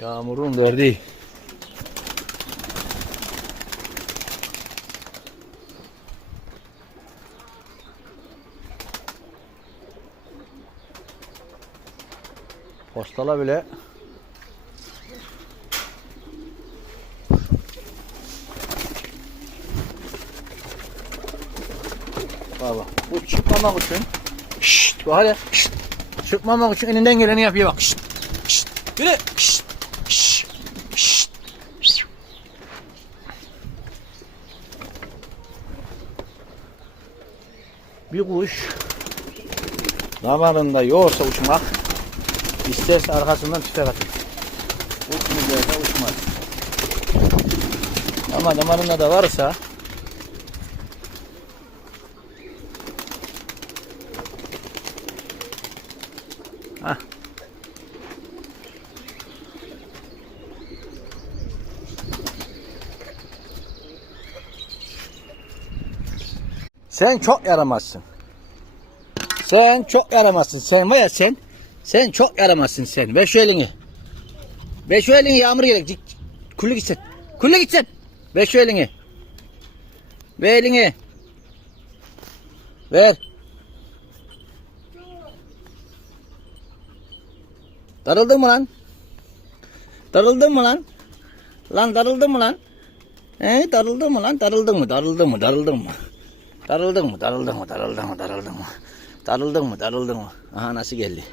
Yağmurun derdi. Postala bile Baba bu çıkmamak için Şşt bak hadi şşt. Çıkmamak için elinden geleni yapıyor bak şşt. Şşt. Yürü. Şşt. Şşt. Şşt. Bir kuş damarında yoğursa uçmak isterse arkasından tüfek atır. Uçmayacaksa uçmaz. Ama damarında da varsa Hah. Sen çok yaramazsın. Sen çok yaramazsın. Sen var ya sen. Sen çok yaramazsın sen. Ver şu elini. Ver şu elini yağmur gelecek. Kullu gitsin. Kullu gitsin. Ver şu elini. Ver elini. Ver. Darıldın mı lan? Darıldın mı lan? Lan darıldın mı lan? He darıldın mı lan? Darıldın mı? Darıldın mı? Darıldın mı? Darıldın mı? Darıldın mı? Darıldın mı? Darıldın mı? Darıldın mı? Darıldın mı? Aha nasıl geldi?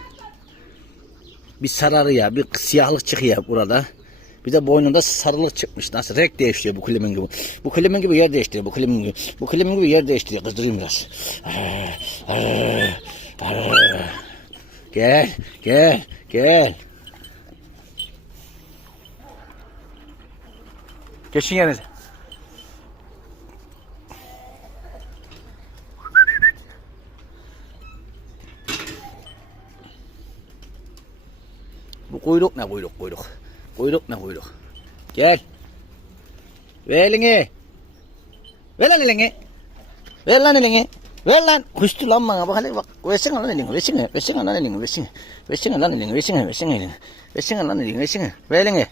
Bir sararı ya, bir siyahlık çıkıyor burada. Bir de boynunda sarılık çıkmış. Nasıl? Renk değiştiriyor bu klimin gibi. Bu klimin gibi yer değiştiriyor. Bu klimin gibi. Bu klimin gibi yer değiştiriyor. Kızdırayım biraz. Gel, gel, gel. Geçin yerinize. Bu kuyruk ne kuyruk kuyruk. Kuyruk ne kuyruk. Gel. Ver elini. Ver lan elini. Ver lan elini. Ver lan. Kuştu lan bana bak hele bak. Versene lan elini. Versene. Versene lan elini. Versene. Versene lan elini. Versene. Versene elini. Versene lan elini. Versene. Ver elini.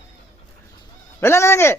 Ver lan elini.